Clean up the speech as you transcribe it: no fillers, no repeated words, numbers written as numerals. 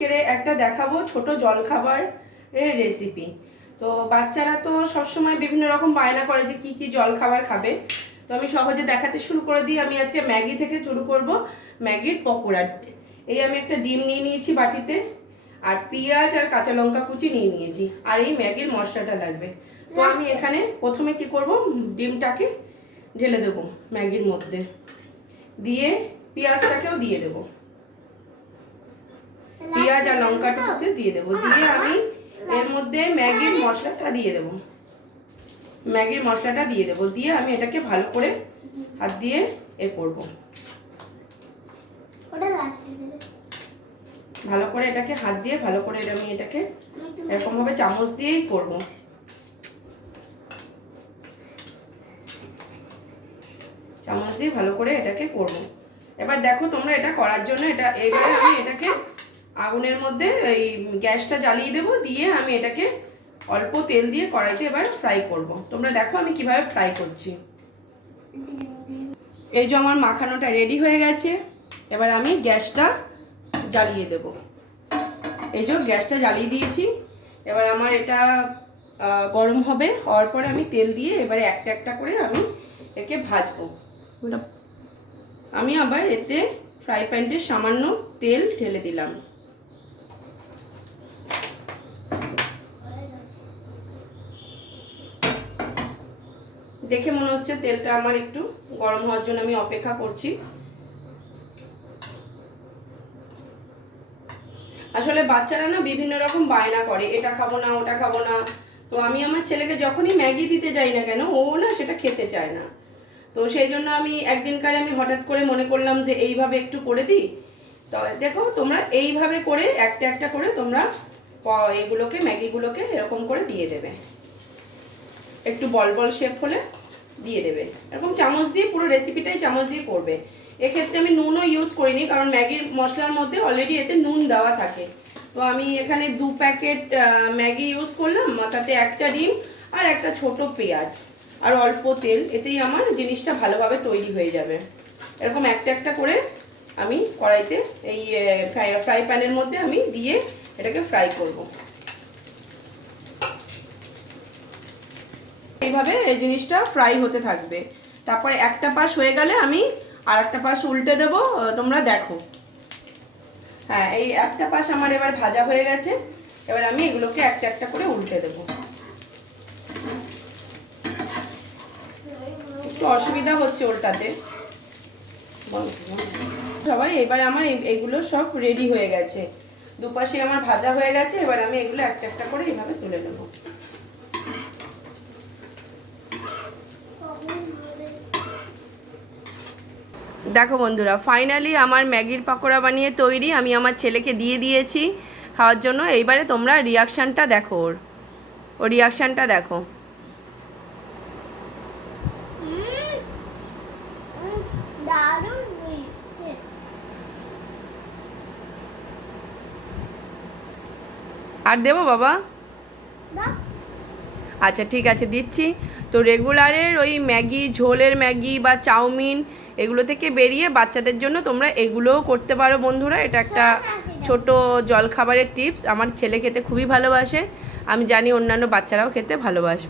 একটা দেখাবো ছোট জলখাবারের রেসিপি। তো বাচ্চারা তো সবসময় বিভিন্ন রকম বায়না করে যে কি কি জলখাবার খাবে, তো আমি সহজে দেখাতে শুরু করে দিই। আমি আজকে ম্যাগি থেকে শুরু করব, ম্যাগির পকোড়া। এই আমি একটা ডিম নিয়ে নিয়েছি বাটিতে, আর পেঁয়াজ আর কাঁচা লঙ্কা কুচি নিয়ে নিয়েছি, আর এই ম্যাগির মশলাটা লাগবে। তো আমি এখানে প্রথমে কি করব, ডিমটাকে ঢেলে দেবো ম্যাগির মধ্যে, দিয়ে পেঁয়াজটাকেও দিয়ে দেবো, পেঁয়াজ আর লঙ্কাটাকে দিয়ে দেবো, দিয়ে আমি এর মধ্যে ম্যাগির মশলাটা দিয়ে দেবো, দিয়ে আমি এটাকে ভালো করে হাত দিয়ে করবো, ভালো করে এটাকে হাত দিয়ে ভালো করে আমি এটাকে এরকম ভাবে চামচ দিয়েই করবো। চামচ দিয়ে ভালো করে এটাকে করবো। এবার দেখো তোমরা, এটা করার জন্য এবারে আমি এটাকে আগুনের মধ্যে এই গ্যাসটা জ্বালিয়ে দেবো, দিয়ে আমি এটাকে অল্প তেল দিয়ে কড়াইতে এবার ফ্রাই করব। তোমরা দেখো আমি কিভাবে ফ্রাই করছি। এই যে আমার মাখানোটা রেডি হয়ে গেছে, এবার আমি গ্যাসটা জ্বালিয়ে দেব। এই যে গ্যাসটা জ্বালিয়ে দিয়েছি, এবার আমার এটা গরম হবে, হওয়ার পরে আমি তেল দিয়ে এবারে একটা একটা করে আমি একে ভাজবো। আমি আবার এতে ফ্রাই প্যানটে সামান্য তেল ঢেলে দিলাম। দেখে মনে হচ্ছে তেলটা আমার একটু গরম হওয়ার জন্য আমি অপেক্ষা করছি। আসলে বাচ্চারা না বিভিন্ন রকম বায়না করে, এটা খাবো না ওটা খাবো না। তো আমি আমার ছেলেকে যখনই ম্যাগি দিতে যাই না কেন, ও না সেটা খেতে চায় না। তো সেই জন্য আমি একদিনকার আমি হঠাৎ করে মনে করলাম যে এইভাবে একটু করে দিই। তো দেখো তোমরা এইভাবে করে একটা একটা করে তোমরা এগুলোকে ম্যাগিগুলোকে এরকম করে দিয়ে দেবে, একটু বল বল শেপ হলে দিয়ে দেবে। এরকম চামচ দিয়ে পুরো রেসিপিটাই চামচ দিয়ে করবে। এক্ষেত্রে আমি নুনও ইউজ করিনি, কারণ ম্যাগির মশলার মধ্যে অলরেডি এতে নুন দেওয়া থাকে। তো আমি এখানে 2 প্যাকেট ম্যাগি ইউজ করলাম, তাতে একটা ডিম আর একটা ছোট পেঁয়াজ আর অল্প তেল, এতেই আমার জিনিসটা ভালোভাবে তৈরি হয়ে যাবে। এরকম একটা একটা করে আমি কড়াইতে এই ফ্রাই প্যানের মধ্যে আমি দিয়ে এটাকে ফ্রাই করব। এইভাবে এই জিনিসটা ফ্রাই হতে থাকবে। তারপরে একটা পাশ হয়ে গেলে আমি আর একটা পাশ উল্টে দেব, তোমরা দেখো। হ্যাঁ, এই একটা পাশ আমার এবার ভাজা হয়ে গেছে, এবার আমি এগুলোকে একটা একটা করে উল্টে দেব। একটু অসুবিধা হচ্ছে উল্টাতে সবাই। এবার আমার এগুলো সব রেডি হয়ে গেছে, দুপাশে আমার ভাজা হয়ে গেছে। এবার আমি এগুলো একটা একটা করে এইভাবে তুলে নেব। দেখো বন্ধুরা, ফাইনালি আমার ম্যাগির পকোড়া বানিয়ে তৈরি। আমি আমার ছেলেকে দিয়ে দিয়েছি খাওয়ার জন্য। এইবারে তোমরা রিয়াকশানটা দেখো, ওর রিয়াকশানটা দেখো। আর দেবো বাবা? আচ্ছা ঠিক আছে, দিচ্ছি। তো রেগুলারের ওই ম্যাগি, ঝোলের ম্যাগি বা চাউমিন, এগুলো থেকে বেরিয়ে বাচ্চাদের জন্য তোমরা এগুলোও করতে পারো বন্ধুরা। এটা একটা ছোট জলখাবারের টিপস। আমার ছেলে খেতে খুবই ভালোবাসে, আমি জানি অন্যান্য বাচ্চারাও খেতে ভালোবাসবে।